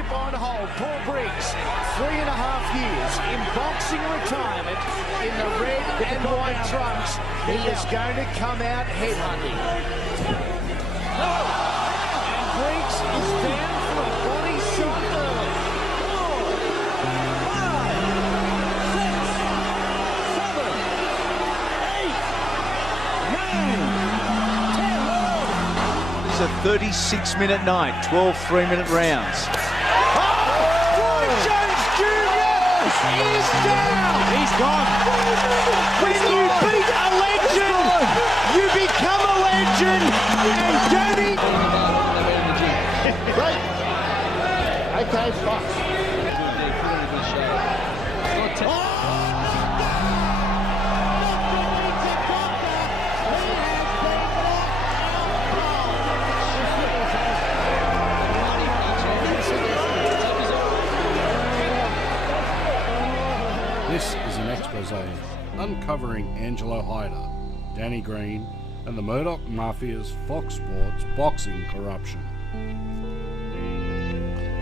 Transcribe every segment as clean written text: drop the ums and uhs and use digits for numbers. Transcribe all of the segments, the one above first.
championship on hold. Paul Briggs, 3.5 years in boxing retirement in the red and white trunks. He is going to come out headhunting. And Briggs is down for a body shot early. 36-minute night, 12 3-minute rounds. Roy Jones Jr. is down. He's gone. When you beat a legend, you become a legend. And Johnny. Right. Okay, fuck. This is an expose uncovering Angelo Hyder, Danny Green, and the Murdoch Mafia's Fox Sports boxing corruption.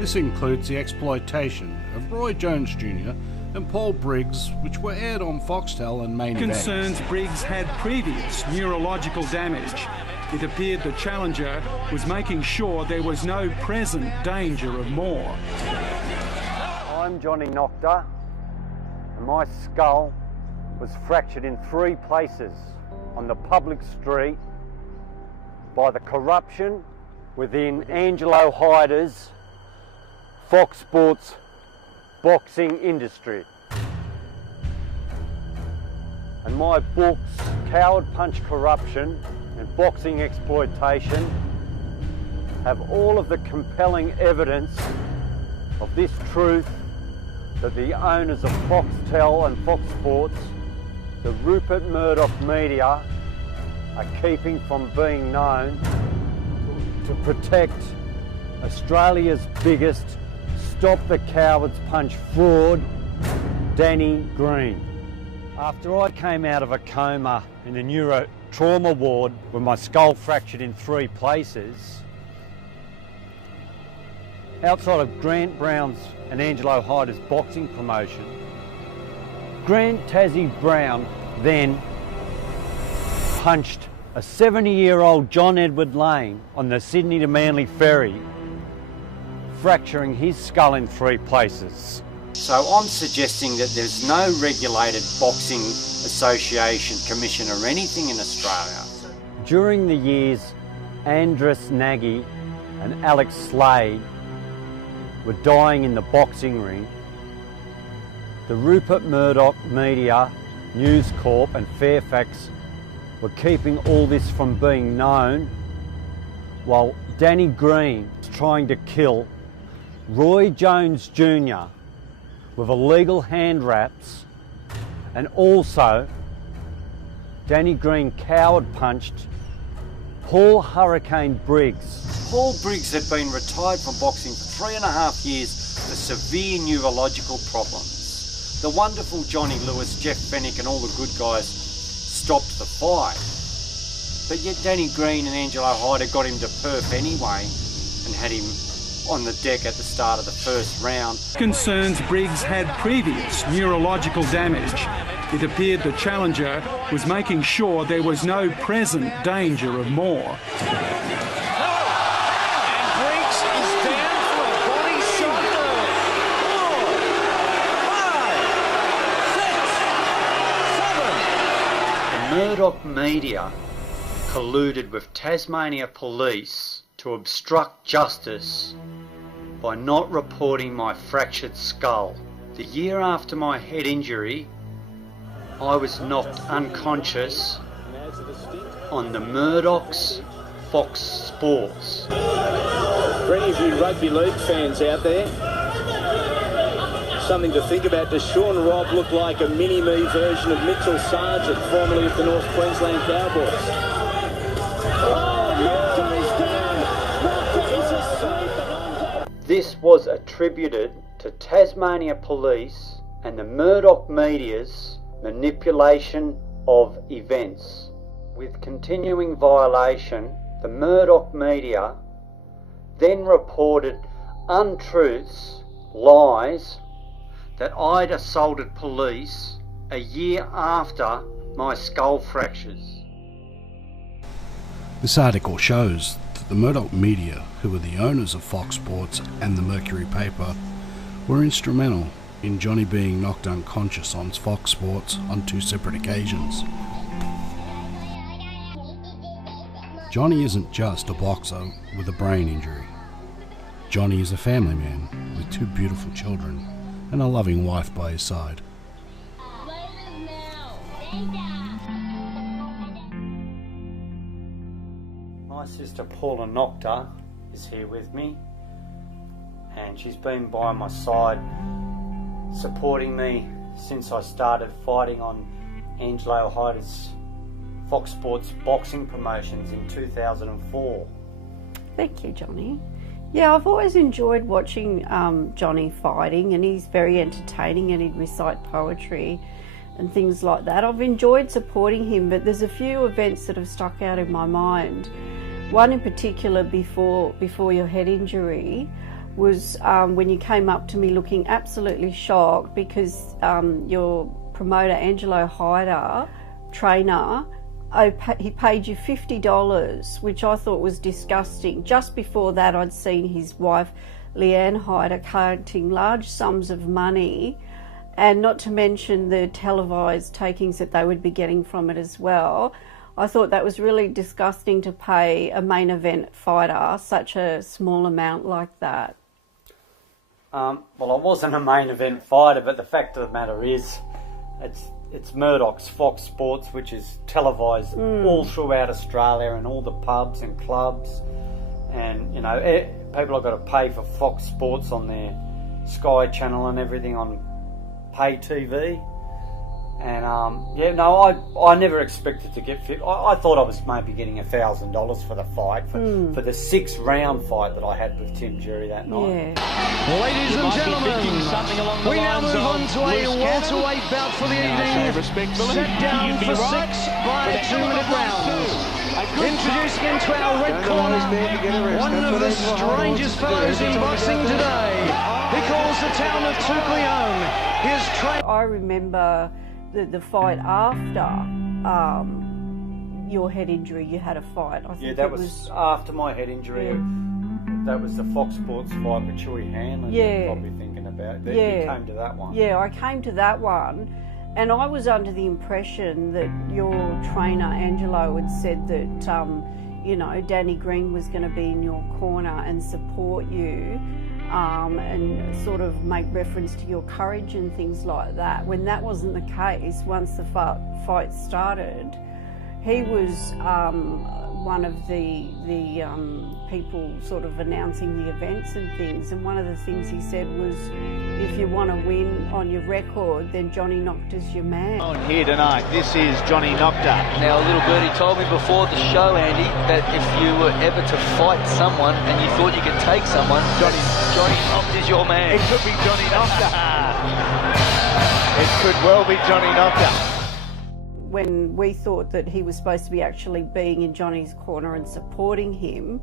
This includes the exploitation of Roy Jones Jr. and Paul Briggs, which were aired on Foxtel and Main Event. Concerns Briggs had previous neurological damage. It appeared the challenger was making sure there was no present danger of more. I'm Johnny Noctor. My skull was fractured in 3 places on the public street by the corruption within Angelo Hyder's Fox Sports boxing industry. And my books, Coward Punch Corruption and Boxing Exploitation, have all of the compelling evidence of this truth that the owners of Foxtel and Fox Sports, the Rupert Murdoch media, are keeping from being known to protect Australia's biggest Stop the Cowards Punch fraud, Danny Green. After I came out of a coma in a neuro trauma ward with my skull fractured in 3 places, outside of Grant Brown's and Angelo Hyder's boxing promotion, Grant Tassie Brown then punched a 70-year-old John Edward Lane on the Sydney to Manly ferry, fracturing his skull in 3 places. So I'm suggesting that there's no regulated boxing association, commission or anything in Australia. During the years Andrus Nagy and Alex Slade were dying in the boxing ring, the Rupert Murdoch media, News Corp and Fairfax were keeping all this from being known, while Danny Green was trying to kill Roy Jones Jr. with illegal hand wraps, and also Danny Green coward punched Paul Hurricane Briggs. Paul Briggs had been retired from boxing for 3.5 years for severe neurological problems. The wonderful Johnny Lewis, Jeff Fennick and all the good guys stopped the fight. But yet Danny Green and Angelo Hyder got him to Perth anyway and had him on the deck at the start of the first round. Concerns Briggs had previous neurological damage. It appeared the challenger was making sure there was no present danger of more. Murdoch media colluded with Tasmania police to obstruct justice by not reporting my fractured skull. The year after my head injury, I was knocked unconscious on the Murdoch's Fox Sports. For any of you rugby league fans out there, something to think about. Does Sean Robb look like a mini-me version of Mitchell Sargent, formerly of the North Queensland Cowboys? This was attributed to Tasmania police and the Murdoch media's manipulation of events. With continuing violation, the Murdoch media then reported untruths, lies, that I'd assaulted police a year after my skull fractures. This article shows that the Murdoch media, who were the owners of Fox Sports and the Mercury paper, were instrumental in Johnny being knocked unconscious on Fox Sports on 2 separate occasions. Johnny isn't just a boxer with a brain injury. Johnny is a family man with 2 beautiful children and a loving wife by his side. My sister Paula Noctor is here with me, and she's been by my side supporting me since I started fighting on Angelo Hyder's Fox Sports boxing promotions in 2004. Thank you, Johnny. Yeah, I've always enjoyed watching Johnny fighting, and he's very entertaining, and he'd recite poetry and things like that. I've enjoyed supporting him, but there's a few events that have stuck out in my mind. One in particular before your head injury was when you came up to me looking absolutely shocked because your promoter, Angelo Hyder, trainer, he paid you $50, which I thought was disgusting. Just before that, I'd seen his wife, Leanne Hyder, counting large sums of money, and not to mention the televised takings that they would be getting from it as well. I thought that was really disgusting to pay a main event fighter such a small amount like that. Well, I wasn't a main event fighter, but the fact of the matter is, it's Murdoch's Fox Sports, which is televised all throughout Australia and all the pubs and clubs, and you know, people have got to pay for Fox Sports on their Sky channel and everything on pay TV. And I never expected to get fit. I thought I was maybe getting $1,000 for the fight, for the 6-round fight that I had with Tim Jury that night. Yeah. Ladies and gentlemen, we now move on to a welterweight bout for the evening. Set down for 6 by 2-minute rounds. Introducing into our red corner, one of the strangest fellows in boxing today. He calls the town of Tucleone his train. I remember the fight after your head injury. You had a fight. I think yeah, that was after my head injury. Yeah. That was the Fox Sports fight with Chewy Hanlon. Yeah. You're probably thinking about. Yeah. You came to that one. Yeah, I came to that one, and I was under the impression that your trainer Angelo had said that you know, Danny Green was going to be in your corner and support you. And sort of make reference to your courage and things like that, when that wasn't the case. Once the fight started, he was one of the people sort of announcing the events and things, and one of the things he said was, if you want to win on your record, then Johnny Noctor's your man. On here tonight, this is Johnny Noctor. Now, a little birdie told me before the show, Andy, that if you were ever to fight someone and you thought you could take someone, Johnny Noctor's your man. It could be Johnny Noctor. It could well be Johnny Noctor. When we thought that he was supposed to be actually being in Johnny's corner and supporting him,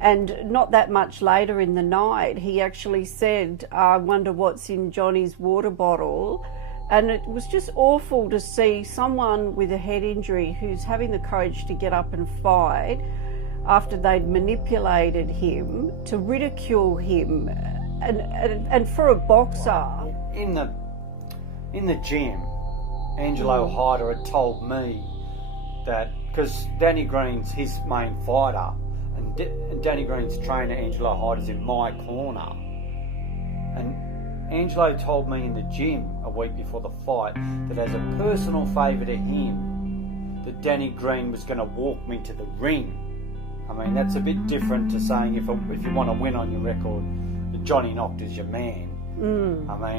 and not that much later in the night, he actually said, I wonder what's in Johnny's water bottle. And it was just awful to see someone with a head injury who's having the courage to get up and fight after they'd manipulated him, to ridicule him, and for a boxer. In the gym, Angelo Hyder had told me that, because Danny Green's his main fighter, and Danny Green's trainer Angelo Hyder's in my corner, and Angelo told me in the gym a week before the fight that as a personal favour to him, that Danny Green was going to walk me to the ring. I mean, that's a bit different to saying if you want to win on your record, Johnny Noctor's your man. I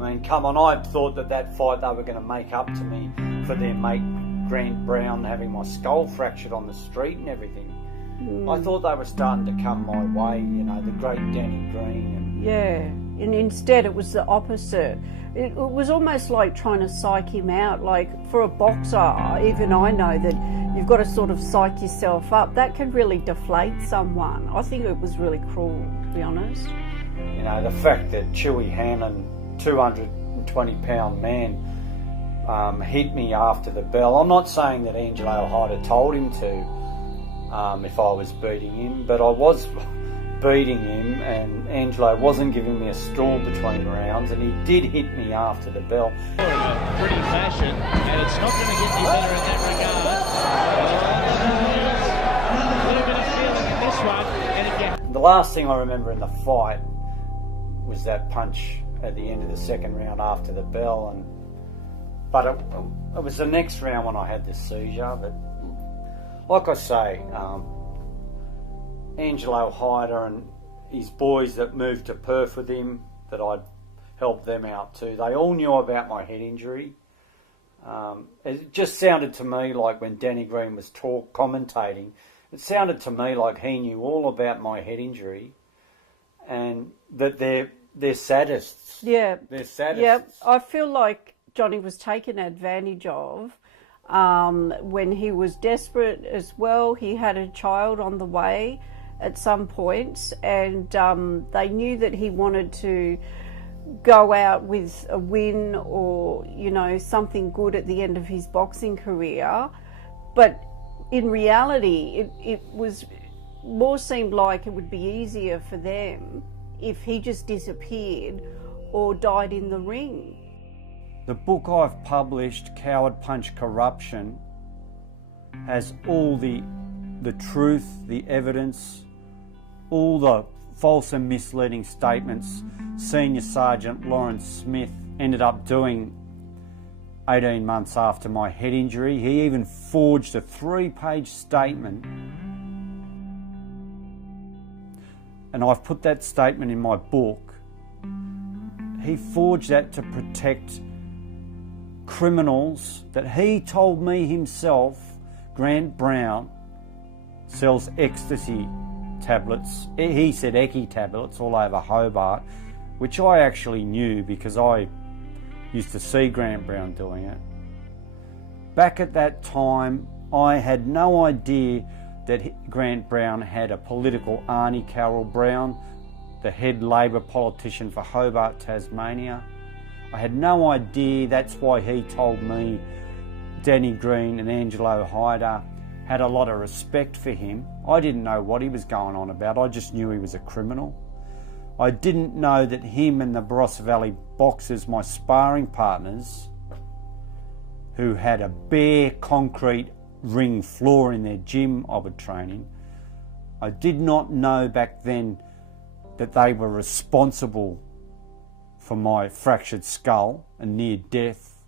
mean, come on! I thought that fight they were going to make up to me for their mate Grant Brown having my skull fractured on the street and everything. I thought they were starting to come my way, you know, the great Danny Green. Yeah, and instead it was the opposite. It was almost like trying to psych him out. Like, for a boxer, even I know that you've got to sort of psych yourself up. That can really deflate someone. I think it was really cruel, to be honest. know, the fact that Chewy Hanlon, 220-pound man, hit me after the bell. I'm not saying that Angelo Hyder told him to, if I was beating him, but I was beating him, and Angelo wasn't giving me a stall between rounds, and he did hit me after the bell. In a pretty fashion, and it's not going to get any better in that regard. A little bit of feeling in this one, and again. The last thing I remember in the fight was that punch at the end of the second round after the bell, but it was the next round when I had the seizure. But like I say, Angelo Hyder and his boys that moved to Perth with him, that I'd helped them out too, they all knew about my head injury. It just sounded to me like when Danny Green was commentating, it sounded to me like he knew all about my head injury, and that they're sadists. Yeah. They're sadists. Yeah, I feel like Johnny was taken advantage of when he was desperate as well. He had a child on the way at some points, and they knew that he wanted to go out with a win or, you know, something good at the end of his boxing career. But in reality, it was more seemed like it would be easier for them if he just disappeared or died in the ring. The book I've published, Coward Punch Corruption, has all the truth, the evidence, all the false and misleading statements Senior Sergeant Lawrence Smith ended up doing 18 months after my head injury. He even forged a 3-page statement, and I've put that statement in my book. He forged that to protect criminals that he told me himself, Grant Brown, sells ecstasy tablets. He said Eckie tablets all over Hobart, which I actually knew because I used to see Grant Brown doing it. Back at that time, I had no idea that Grant Brown had a political Arnie Carroll Brown, the head Labor politician for Hobart, Tasmania. I had no idea that's why he told me Danny Green and Angelo Hyder had a lot of respect for him. I didn't know what he was going on about. I just knew he was a criminal. I didn't know that him and the Barossa Valley boxers, my sparring partners, who had a bare concrete ring floor in their gym I would train in, I did not know back then that they were responsible for my fractured skull and near death.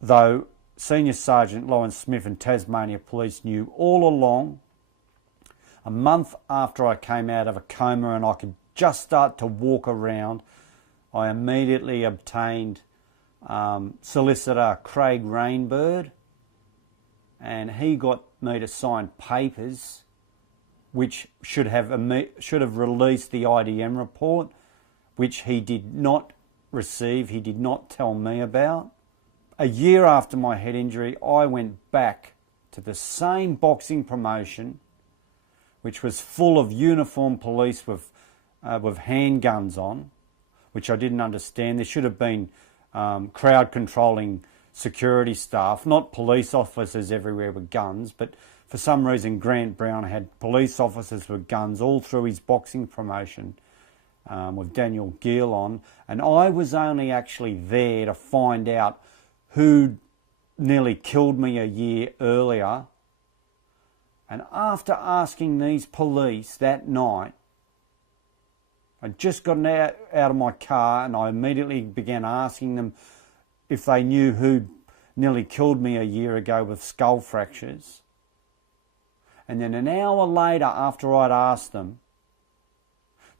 Though Senior Sergeant Lawrence Smith and Tasmania Police knew all along. A month after I came out of a coma and I could just start to walk around, I immediately obtained solicitor Craig Rainbird, and he got me to sign papers which should have released the IDM report, which he did not receive, he did not tell me about. A year after my head injury, I went back to the same boxing promotion, which was full of uniformed police with handguns on, which I didn't understand. There should have been crowd controlling security staff, not police officers everywhere with guns, but for some reason Grant Brown had police officers with guns all through his boxing promotion with Daniel Gill on, and I was only actually there to find out who nearly killed me a year earlier. And after asking these police that night, I'd just gotten out of my car and I immediately began asking them if they knew who nearly killed me a year ago with skull fractures. And then an hour later, after I'd asked them,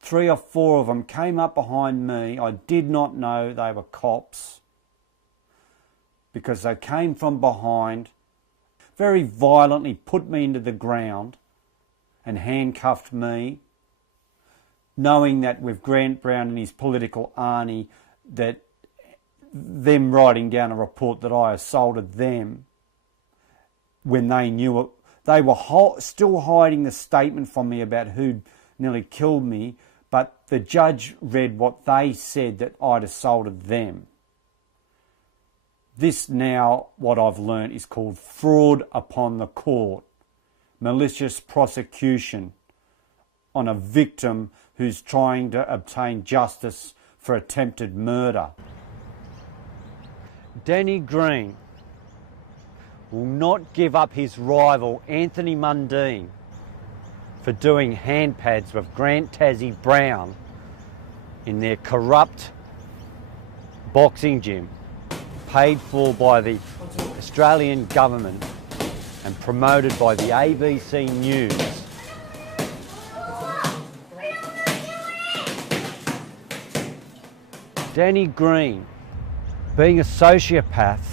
3 or 4 of them came up behind me. I did not know they were cops, because they came from behind, very violently put me into the ground and handcuffed me, knowing that with Grant Brown and his political Arnie, that them writing down a report that I assaulted them when they knew it. They were still hiding the statement from me about who nearly killed me, but the judge read what they said, that I'd assaulted them. This now, what I've learnt, is called fraud upon the court. Malicious prosecution on a victim who's trying to obtain justice for attempted murder. Danny Green will not give up his rival Anthony Mundine for doing hand pads with Grant Tassie Brown in their corrupt boxing gym, paid for by the Australian government and promoted by the ABC News. Danny Green, being a sociopath,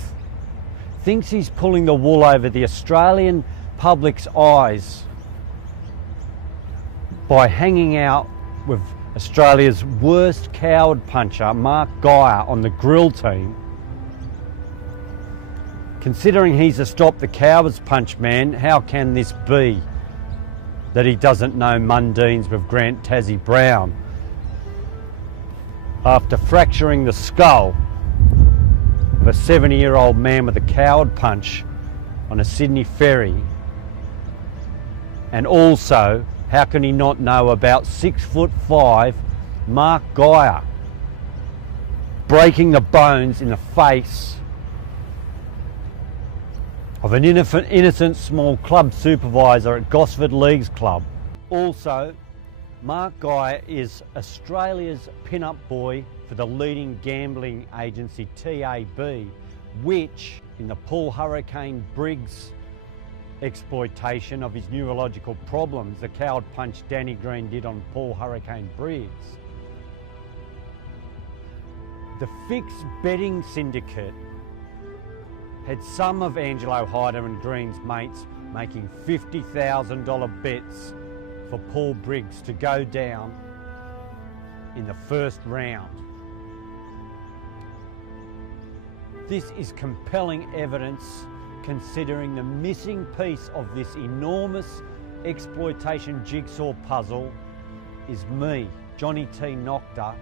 thinks he's pulling the wool over the Australian public's eyes by hanging out with Australia's worst coward puncher, Mark Geyer, on the grill team. Considering he's a Stop the Cowards Punch man, how can this be that he doesn't know Mundines with Grant Tassie Brown? After fracturing the skull of a 70-year-old man with a coward punch on a Sydney ferry. And also, how can he not know about 6'5" Mark Geyer breaking the bones in the face of an innocent small club supervisor at Gosford Leagues Club? Also, Mark Geyer is Australia's pin-up boy for the leading gambling agency TAB, which, in the Paul Hurricane Briggs exploitation of his neurological problems, the coward punch Danny Green did on Paul Hurricane Briggs. The fixed betting syndicate had some of Angelo Hyder and Green's mates making $50,000 bets for Paul Briggs to go down in the first round. This is compelling evidence, considering the missing piece of this enormous exploitation jigsaw puzzle is me, Johnny T. Noctor,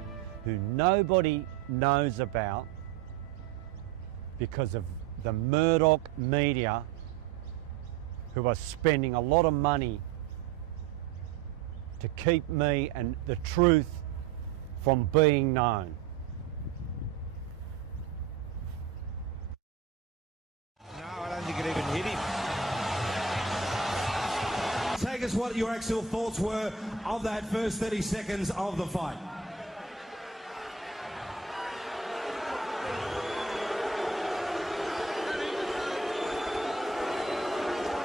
who nobody knows about because of the Murdoch media, who are spending a lot of money to keep me and the truth from being known. No, I don't think it even hit him. Take us what your actual thoughts were of that first 30 seconds of the fight.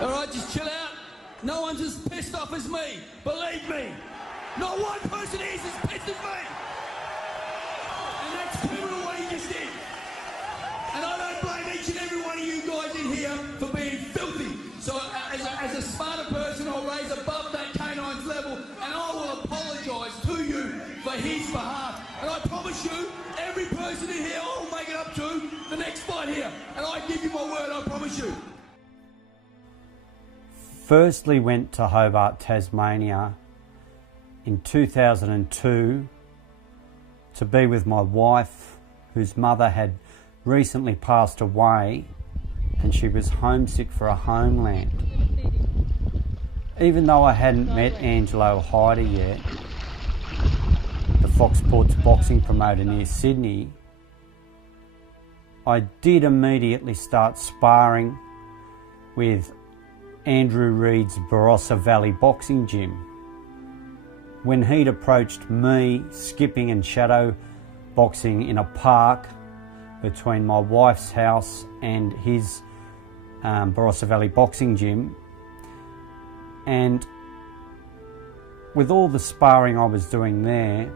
All right, just chill out. No one's as pissed off as me. Believe me. Not one person is as pissed as me. And that's criminal what he just did. And I don't blame each and every one of you guys in here for being filthy. So as a smarter person, I'll raise above that canine's level and I will apologise to you for his behalf. And I promise you, every person in here I will make it up to the next fight here. And I give you my word, I promise you. Firstly went to Hobart, Tasmania in 2002 to be with my wife, whose mother had recently passed away and she was homesick for a homeland. Even though I hadn't met Angelo Hyder yet, the Fox Sports boxing promoter near Sydney, I did immediately start sparring with Andrew Reid's Barossa Valley boxing gym. When he'd approached me skipping and shadow boxing in a park between my wife's house and his Barossa Valley boxing gym, and with all the sparring I was doing there,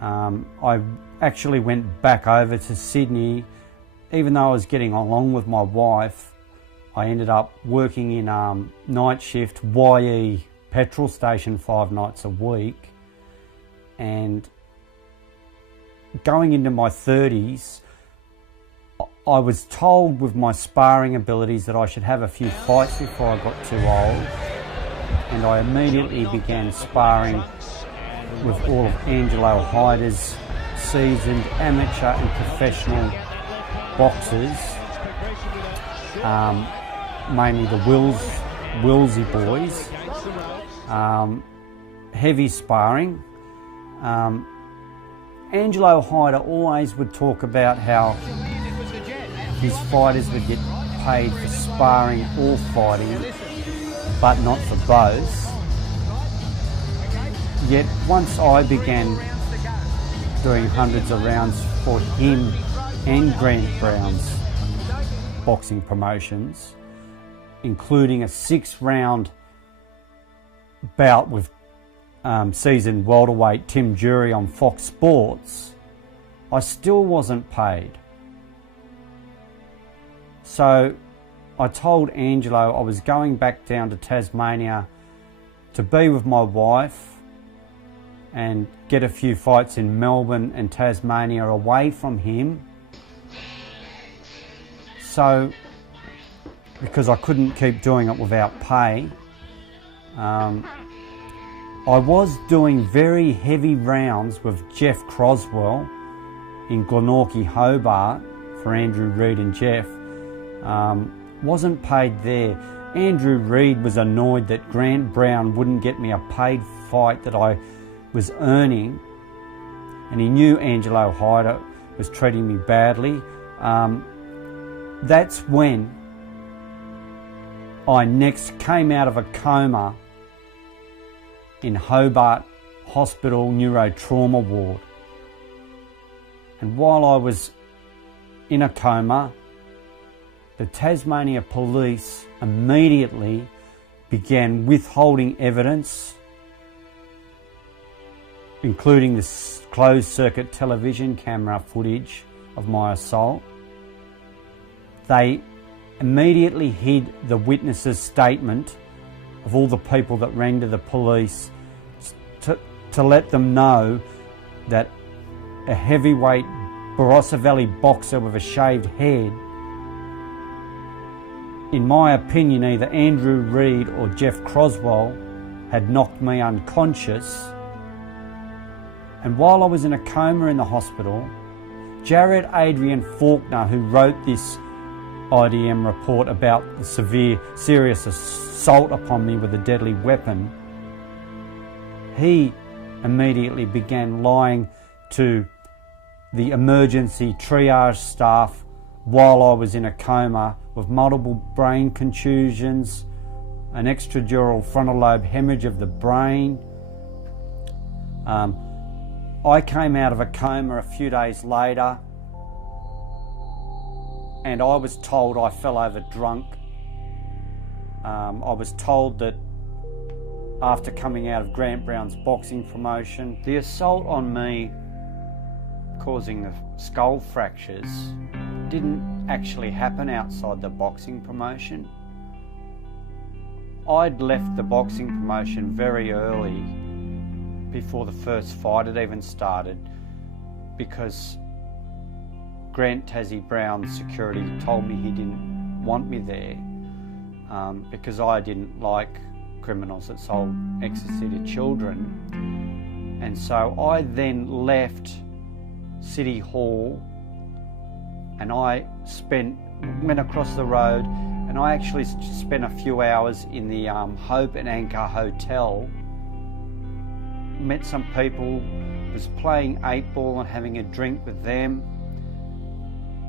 I actually went back over to Sydney. Even though I was getting along with my wife, I ended up working in night shift YE petrol station 5 nights a week, and going into my 30s, I was told with my sparring abilities that I should have a few fights before I got too old. and I immediately began sparring with all of Angelo Hyder's seasoned amateur and professional boxers, mainly the Willsy boys, heavy sparring. Angelo Hyder always would talk about how his fighters would get paid for sparring or fighting, but not for both. Yet once I began doing hundreds of rounds for him and Grant Brown's boxing promotions, including a 6-round bout with seasoned welterweight Tim Jury on Fox Sports, I still wasn't paid. So I told Angelo I was going back down to Tasmania to be with my wife and get a few fights in Melbourne and Tasmania away from him. So, because I couldn't keep doing it without pay, I was doing very heavy rounds with Jeff Croswell in Glenorchy, Hobart for Andrew Reid and Jeff. Wasn't paid there. Andrew Reid was annoyed that Grant Brown wouldn't get me a paid fight that I was earning, and he knew Angelo Hyder was treating me badly. That's when I next came out of a coma in Hobart Hospital Neurotrauma Ward. And while I was in a coma, the Tasmania Police immediately began withholding evidence, including the closed circuit television camera footage of my assault. They immediately hid the witness's statement of all the people that rang to the police to let them know that a heavyweight Barossa Valley boxer with a shaved head, in my opinion, either Andrew Reid or Jeff Croswell, had knocked me unconscious. And while I was in a coma in the hospital, Jared Adrian Faulkner, who wrote this IDM report about the serious assault upon me with a deadly weapon, he immediately began lying to the emergency triage staff while I was in a coma with multiple brain contusions, an extradural frontal lobe hemorrhage of the brain. I came out of a coma a few days later, and I was told I fell over drunk. I was told that after coming out of Grant Brown's boxing promotion, the assault on me causing the skull fractures didn't actually happen outside the boxing promotion. I'd left the boxing promotion very early, before the first fight had even started, because Grant Tassie Brown's security told me he didn't want me there because I didn't like criminals that sold ecstasy to children. And so I then left City Hall and I went across the road, and I actually spent a few hours in the Hope and Anchor Hotel. Met some people, was playing 8-ball and having a drink with them.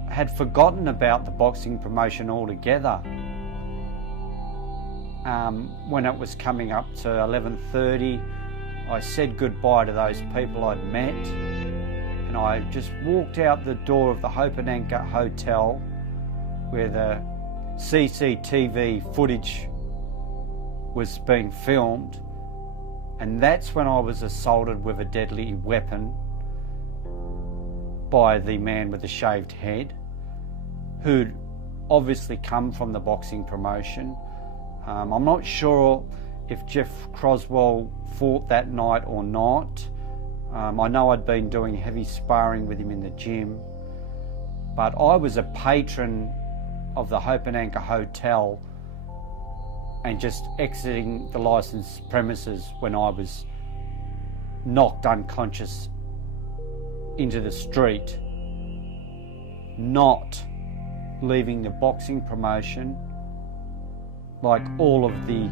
Had forgotten about the boxing promotion altogether. When it was coming up to 11:30, I said goodbye to those people I'd met, and I just walked out the door of the Hope and Anchor Hotel where the CCTV footage was being filmed, and that's when I was assaulted with a deadly weapon by the man with the shaved head, who'd obviously come from the boxing promotion. I'm not sure if Jeff Croswell fought that night or not. I know I'd been doing heavy sparring with him in the gym, but I was a patron of the Hope and Anchor Hotel and just exiting the licensed premises when I was knocked unconscious into the street, not leaving the boxing promotion like all of the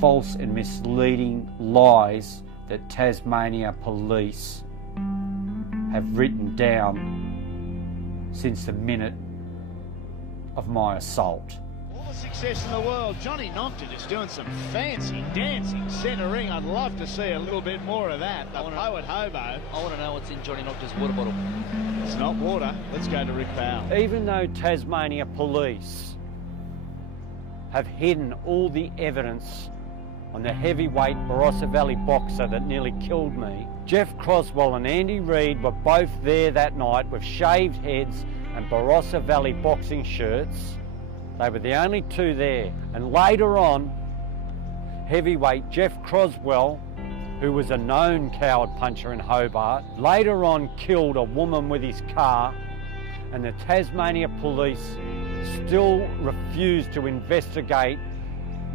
false and misleading lies that Tasmania police have written down since the minute of my assault. All the success in the world. Johnny Noctor just doing some fancy dancing centre ring. I'd love to see a little bit more of that. The poet Hobo. I want to know what's in Johnny Noctor's water bottle. It's not water. Let's go to Rick Powell. Even though Tasmania police have hidden all the evidence on the heavyweight Barossa Valley boxer that nearly killed me, Jeff Croswell and Andy Reid were both there that night with shaved heads and Barossa Valley boxing shirts. They were the only two there. And later on, heavyweight Jeff Croswell, who was a known coward puncher in Hobart, later on killed a woman with his car, and the Tasmania police still refused to investigate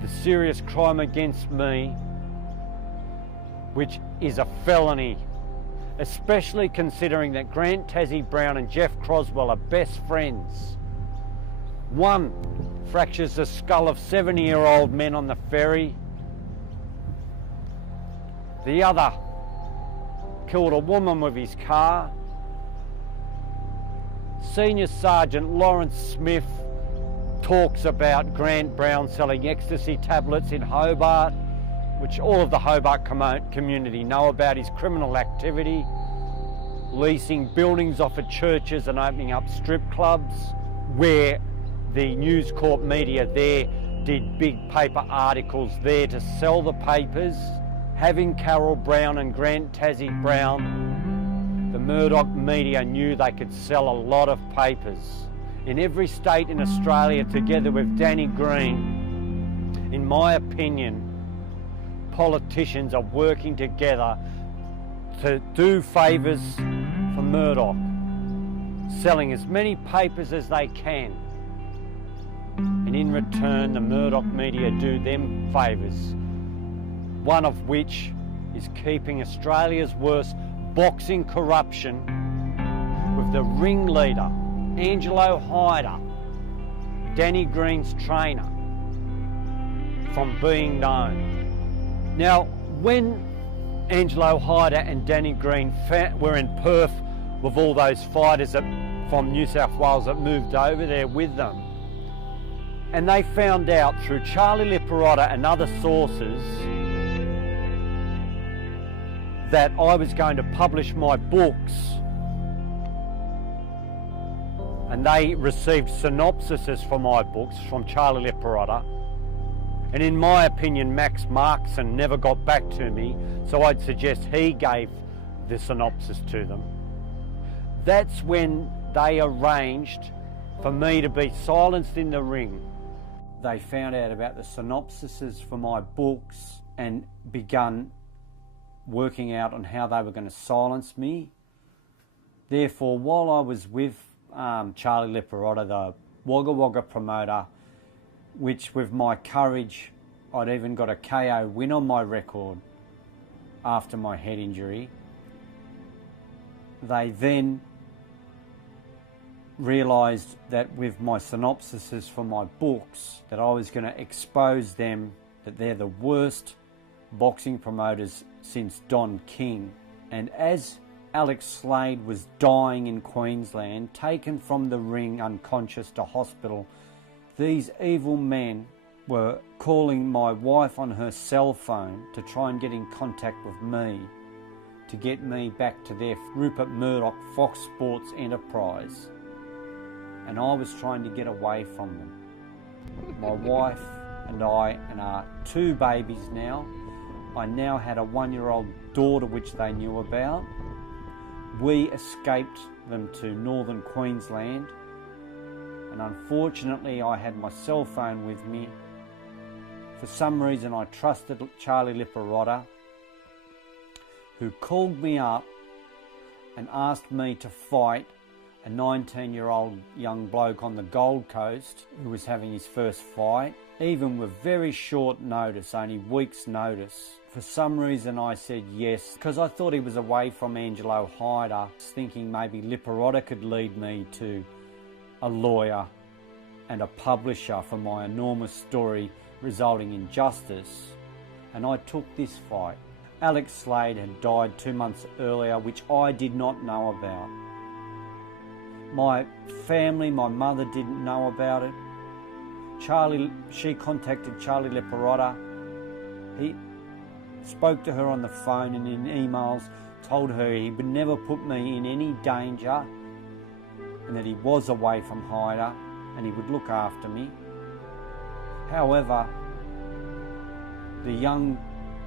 the serious crime against me, which is a felony, especially considering that Grant Tassie Brown and Jeff Croswell are best friends. One fractures the skull of 70-year-old men on the ferry. The other killed a woman with his car. Senior Sergeant Lawrence Smith talks about Grant Brown selling ecstasy tablets in Hobart, which all of the Hobart community know about his criminal activity, leasing buildings off of churches and opening up strip clubs, where the News Corp media there did big paper articles there to sell the papers. Having Carol Brown and Grant Tassie Brown, the Murdoch media knew they could sell a lot of papers. In every state in Australia, together with Danny Green, in my opinion, politicians are working together to do favours for Murdoch, selling as many papers as they can. And in return, the Murdoch media do them favours, one of which is keeping Australia's worst boxing corruption with the ringleader, Angelo Hyder, Danny Green's trainer, from being known. Now, when Angelo Hyder and Danny Green were in Perth with all those fighters from New South Wales that moved over there with them, and they found out through Charlie Liparotta and other sources that I was going to publish my books, and they received synopsises for my books from Charlie Liparotta, and in my opinion Max Markson never got back to me, so I'd suggest he gave the synopsis to them. That's when they arranged for me to be silenced in the ring. They found out about the synopsises for my books and begun working out on how they were going to silence me. Therefore, while I was with Charlie Liparotta, the Wagga Wagga promoter, which with my courage, I'd even got a KO win on my record after my head injury, they then realised that with my synopsises for my books that I was going to expose them, that they're the worst boxing promoters since Don King. And as Alex Slade was dying in Queensland, taken from the ring unconscious to hospital, these evil men were calling my wife on her cell phone to try and get in contact with me, to get me back to their Rupert Murdoch Fox Sports enterprise. And I was trying to get away from them. My wife and I and our two babies now. I now had a 1-year-old daughter which they knew about. We escaped them to northern Queensland, and unfortunately I had my cell phone with me. For some reason I trusted Charlie Liparotta, who called me up and asked me to fight a 19-year-old young bloke on the Gold Coast who was having his first fight. even with very short notice, only weeks' notice. For some reason I said yes, because I thought he was away from Angelo Hyder, thinking maybe Liparotta could lead me to a lawyer and a publisher for my enormous story resulting in justice, and I took this fight. Alex Slade had died 2 months earlier, which I did not know about. My family, my mother didn't know about it. She contacted Charlie Liparotta. He spoke to her on the phone and in emails, told her he would never put me in any danger and that he was away from Hyder and he would look after me. However, the young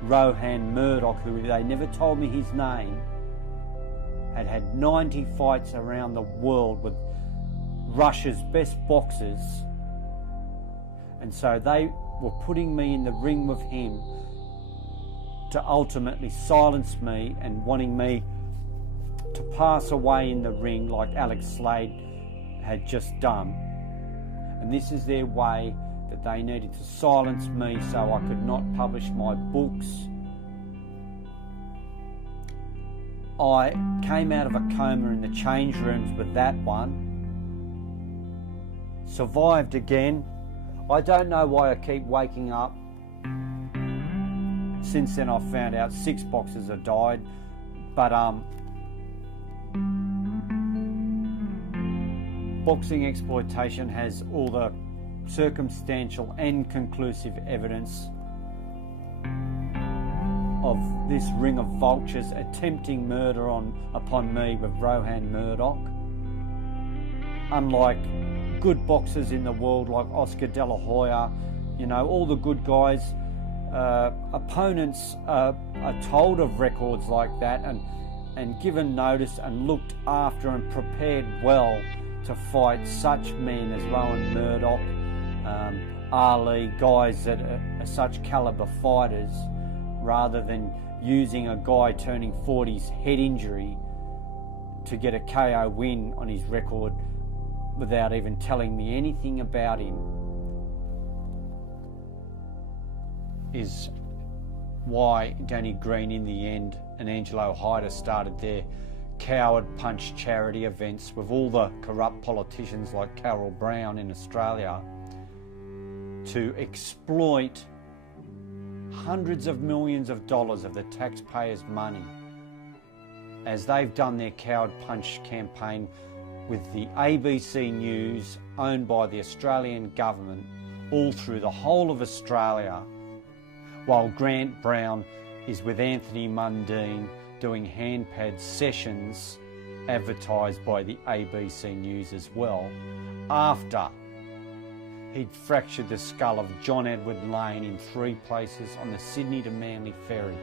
Rohan Murdoch, who they never told me his name, had had 90 fights around the world with Russia's best boxers, and so they were putting me in the ring with him to ultimately silence me and wanting me to pass away in the ring like Alex Slade had just done. And this is their way that they needed to silence me so I could not publish my books. I came out of a coma in the change rooms with that one. Survived again. I don't know why I keep waking up. Since then I've found out 6 boxers have died, but Boxing Exploitation has all the circumstantial and conclusive evidence of this ring of vultures attempting murder upon me with Rohan Murdoch. Unlike good boxers in the world like Oscar De La Hoya, you know, all the good guys, opponents are told of records like that and given notice and looked after and prepared well to fight such men as Rohan Murdoch, Ali, guys that are such caliber fighters, rather than using a guy turning 40's head injury to get a KO win on his record without even telling me anything about him, is why Danny Green in the end and Angelo Hyder started their coward punch charity events with all the corrupt politicians like Carol Brown in Australia to exploit hundreds of millions of dollars of the taxpayers' money, as they've done their coward punch campaign with the ABC News, owned by the Australian government, all through the whole of Australia, while Grant Brown is with Anthony Mundine doing handpad sessions advertised by the ABC News as well, after he'd fractured the skull of John Edward Lane in 3 places on the Sydney to Manly ferry.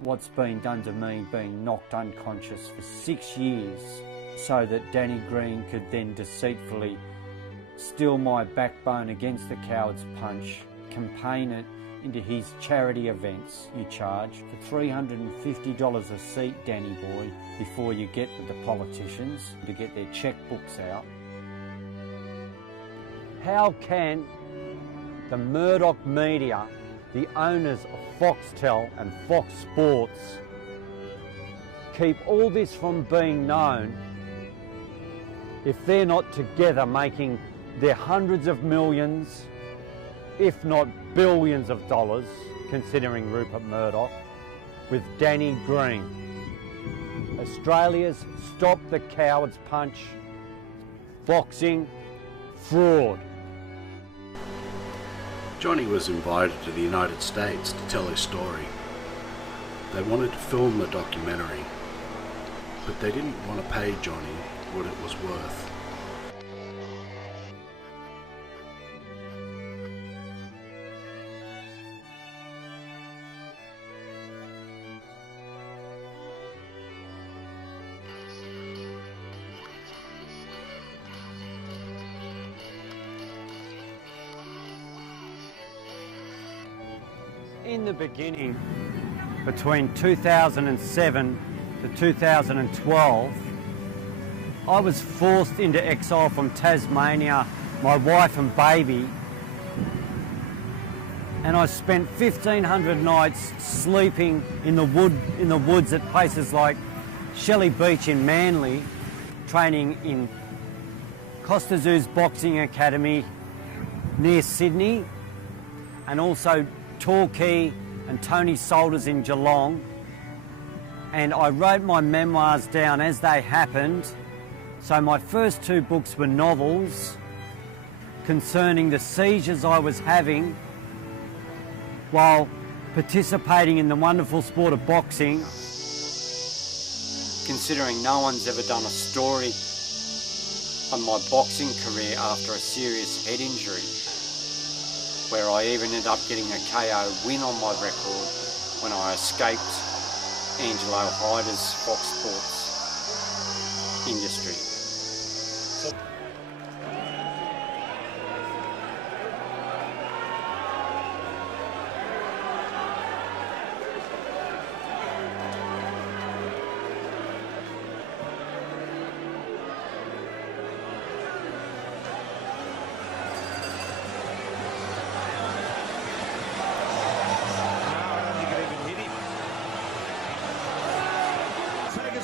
What's been done to me, being knocked unconscious for 6 years so that Danny Green could then deceitfully steal my backbone against the coward's punch, campaign it into his charity events you charge for $350 a seat, Danny boy, before you get with the politicians to get their checkbooks out. How can the Murdoch media, the owners of Foxtel and Fox Sports, keep all this from being known if they're not together making their hundreds of millions, if not billions of dollars, considering Rupert Murdoch, with Danny Green? Australia's Stop the Coward's Punch. Boxing fraud. Johnny was invited to the United States to tell his story. They wanted to film the documentary, but they didn't want to pay Johnny what it was worth. In the beginning, between 2007 to 2012, I was forced into exile from Tasmania, my wife and baby, and I spent 1,500 nights sleeping in the woods at places like Shelley Beach in Manly, training in Costa Zoo's Boxing Academy near Sydney, and also Torquay and Tony Solder's in Geelong. And I wrote my memoirs down as they happened. So my first 2 books were novels concerning the seizures I was having while participating in the wonderful sport of boxing. Considering no one's ever done a story on my boxing career after a serious head injury, where I even ended up getting a KO win on my record when I escaped Angelo Hyder's Fox Sports industry.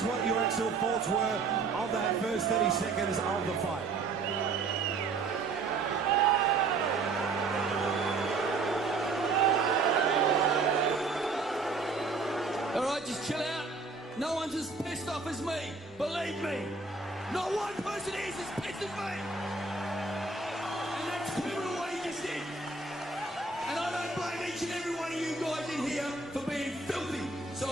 What your actual thoughts were of that first 30 seconds of the fight. All right, just chill out. No one's as pissed off as me. Believe me. Not one person is as pissed as me. And that's criminal what you just did. And I don't blame each and every one of you guys in here for being filthy. So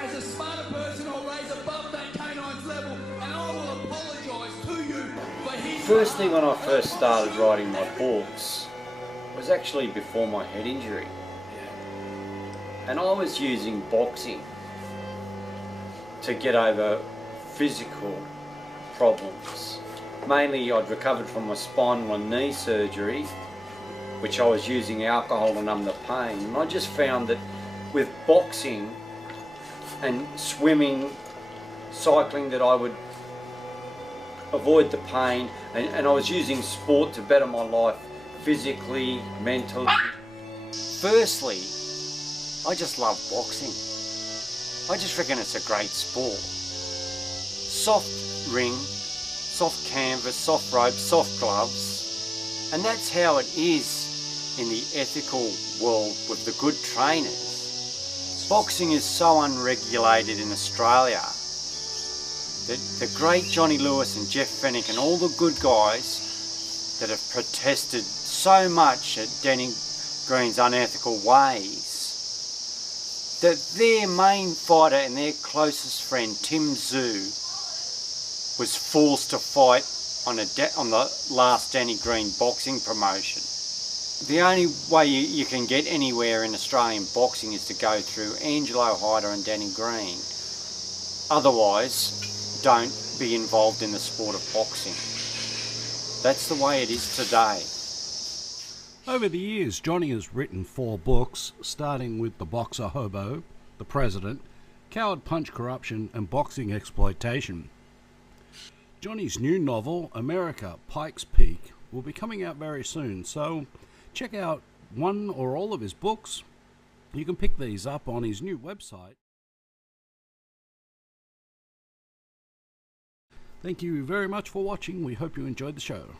as a smarter person, I'll raise above that canine's level, and I will apologise to you for his... Firstly, when I first started writing my books, was actually before my head injury. And I was using boxing to get over physical problems. Mainly, I'd recovered from my spinal and knee surgery, which I was using alcohol to numb the pain. And I just found that with boxing and swimming, cycling, that I would avoid the pain, and I was using sport to better my life physically, mentally. Firstly, I just love boxing. I just reckon it's a great sport. Soft ring, soft canvas, soft rope, soft gloves, and that's how it is in the ethical world with the good trainers. Boxing is so unregulated in Australia that the great Johnny Lewis and Jeff Fennick and all the good guys that have protested so much at Danny Green's unethical ways, that their main fighter and their closest friend, Tim Tszyu, was forced to fight on the last Danny Green boxing promotion. The only way you can get anywhere in Australian boxing is to go through Angelo Hyder and Danny Green. Otherwise, don't be involved in the sport of boxing. That's the way it is today. Over the years, Johnny has written 4 books, starting with The Boxer Hobo, The President, Coward Punch Corruption, and Boxing Exploitation. Johnny's new novel, America, Pikes Peak, will be coming out very soon, so check out one or all of his books. You can pick these up on his new website. Thank you very much for watching. We hope you enjoyed the show.